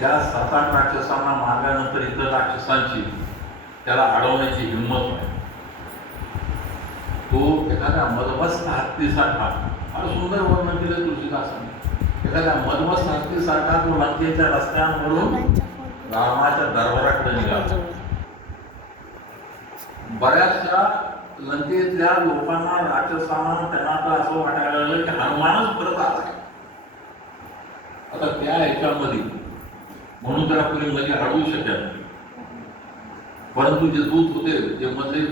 त्या 7-8 राक्षसांना मारल्यानंतर इतर राक्षसांची त्याला अडवण्याची हिंमत नाही. तो एखाद्या मदमस्त हत्तीसारखा, फार सुंदर वर्णन केलं तुलसीदासांनी, एखाद्या मदमस्त हत्तीसारखा तो लंकेच्या रस्त्यांवरून रामाच्या दरबाराकडे निघाला. बऱ्याचशा लंकेतल्या लोकांना, राक्षसांना, त्यांना तर असं वाटायला लागलं की हनुमानच परत आलाय. आता त्या ह्याच्यामध्ये म्हणून त्याला कोणी मध्ये अडवू शकेल, परंतु जे दूत होते, जे मध्ये,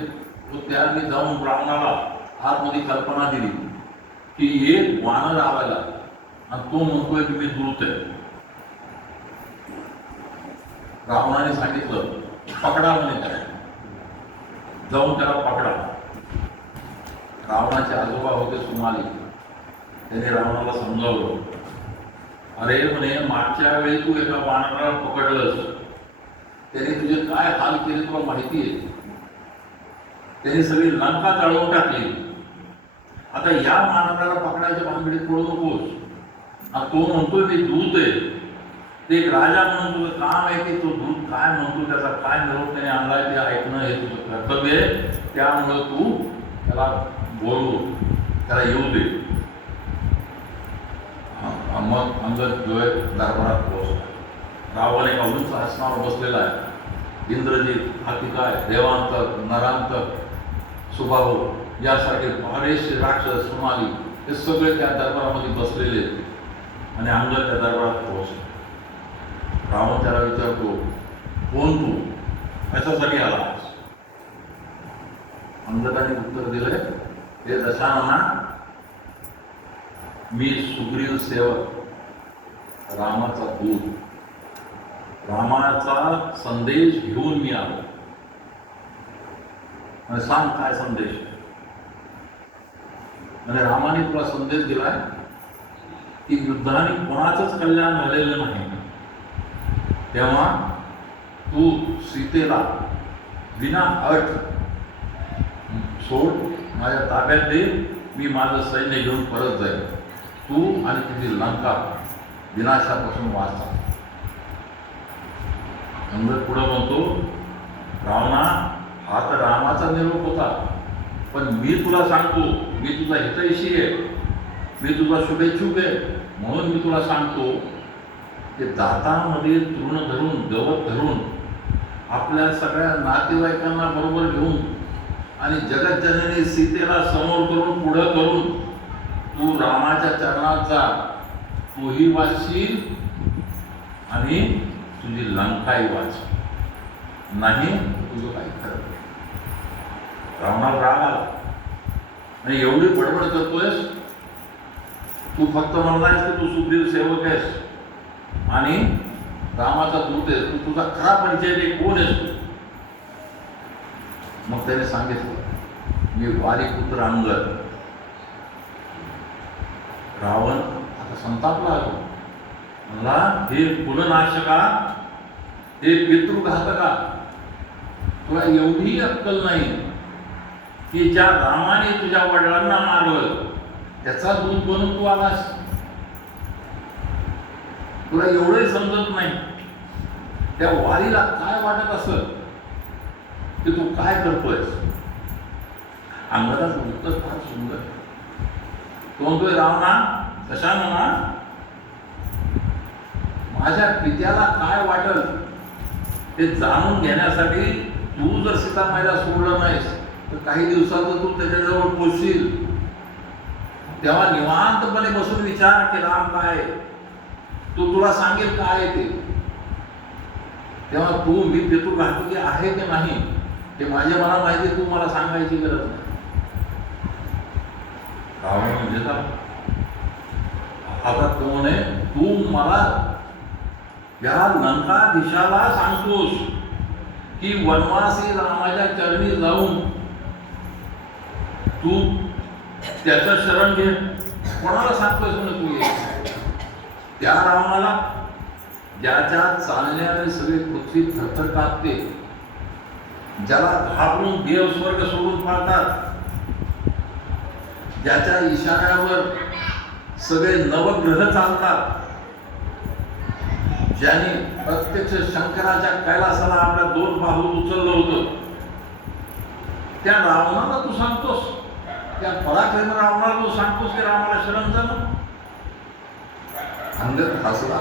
त्यांनी जाऊन रावणाला आतमध्ये कल्पना दिली की एक वानर आवायला आणि तो म्हणतोय की मी दूत आहे. रावणाने सांगितलं पकडा म्हणे, काय जाऊन त्याला पकडा. रावणाचे आजोबा होते सुमाली, त्यांनी रावणाला समजावलं, अरे म्हणे मागच्या वेळी तू एका वानराला पकडलंस, त्याने तुझे काय हाल केले तुला माहिती आहे. त्याने सगळी लंका जळवून टाकली. आता या वानराला पकडायच्या भानगडीत पडू नकोस. तो म्हणतोय मी दूत आहे. ते एक राजा म्हणून तुझं काम आहे की तो दूत काय म्हणतो, त्याचा काय निरोप त्याने आणलाय ते ऐकणं हे तुझं कर्तव्य आहे. त्यामुळं तू त्याला बोलू, त्याला येऊ दे. मग अंगद जो आहे दरबारात पोहोचला. रावण एका उंच आसनावर बसलेला आहे. इंद्रजित, हातिकाय, देवांतक, नरांतक, सुबाहू यासारखे बरेचसे राक्षस, सुमाली हे सगळे त्या दरबारामध्ये बसलेले आणि अंगद त्या दरबारात पोहोचले. रावण त्याला विचारतो, कोण तू, कशासाठी आलास? अंगदाने उत्तर दिले, हे दशानना, मी सुग्रीव सेवक, रामाचा दूत, रामाचा संदेश घेऊन मी आलो. आणि सांग काय संदेश? आणि रामाने तुला संदेश दिलाय की युद्धाने कोणाचंच कल्याण झालेलं नाही, तेव्हा तू सीतेला विना अट सोड, माझ्या ताब्यात दे, मी माझं सैन्य घेऊन परत जाईल. तू आणि तुझी लंका विनाशापासून वाचता. अंगद पुढे म्हणतो, रावणा, हा तर रामाचा निरोप होता, पण मी तुला सांगतो, मी तुझा हितैषी आहे, मी तुझा शुभेच्छुक आहे, म्हणून मी तुला सांगतो की दातामध्ये तृण धरून, गवत धरून, आपल्या सगळ्या नातेवाईकांना बरोबर घेऊन आणि जगज्जननी सीतेला समोर करून, पुढं करून तू रामाच्या चरणात जा. तूही वाचशील आणि तुझी लंकाही वाच, नाही तुझं काही खरं. रावणाला राग आला आणि एवढी बडबड करतोयस, तू फक्त म्हणलायस की तू सुग्रीव सेवक आहेस आणि रामाचा दूत आहेस, तू तुझा खरा परिचय दे, कोण आहेस तू? मग त्याने सांगितलं, मी वालीपुत्र अंगद. रावण आता संतापला आलो, म्हणला, हे कुलनाशका, हे पितृघातका, तुला एवढी अक्कल नाही की ज्या रामाने तुझ्या वडिलांना मारलं त्याचा दूत बनून तू आलास? तुला एवढंही समजत नाही त्या वालीला काय वाटत असत की तू काय करतोयस? अंगदाचं उत्तर फार सुंदर. तो म्हणतोय, रावणा, दशानना, माझ्या पित्याला काय वाटल ते जाणून घेण्यासाठी तू जर सीतामाईला सोडलं नाहीस तर काही दिवसात तू त्याच्याजवळ पोचशील. तेव्हा निवांतपणे बसून विचार की राम काय, तो तुला सांगेल काय ते. तेव्हा तू मी पितृघातकी आहे की नाही ते माझ्या मला माहिती, तू मला सांगायची गरज नाही. रावण म्हणजे का आता तो म्हणे, तू मला या लंकाधीशाला सांगतोस की वनवासी रामाच्या चरणी जाऊन तू त्याचं शरण घे. कोणाला सांगतोस म्हणे तू? त्या रावणाला, ज्याच्या चालण्याने सगळी पृथ्वी थरथर कापते, ज्याला घाबरून देव स्वर्ग सोडून पाळतात, ज्याच्या इशाऱ्यावर सगळे नवग्रह चालतात, ज्याने प्रत्यक्ष शंकराच्या कैलासाला आपल्या 2 बाजू उचललं होतं, त्या रावणाला तू सांगतोस, त्या पराक्रमी रावणाला तू सांगतोस की रामाला शरण जाणं? अंगद हसला.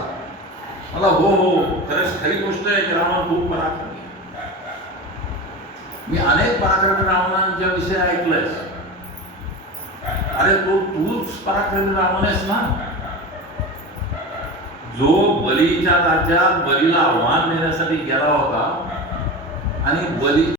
मला हो हो, खरंच खरी गोष्ट आहे की रावण खूप पराक्रमी आहे. मी अनेक पराक्रमी रावणांच्या विषयी ऐकलंयस. अरे तूच पराक्रमी रावण आहेस ना, जो बलीच्या राज्यात बलीला आव्हान देण्यासाठी गेला होता आणि बली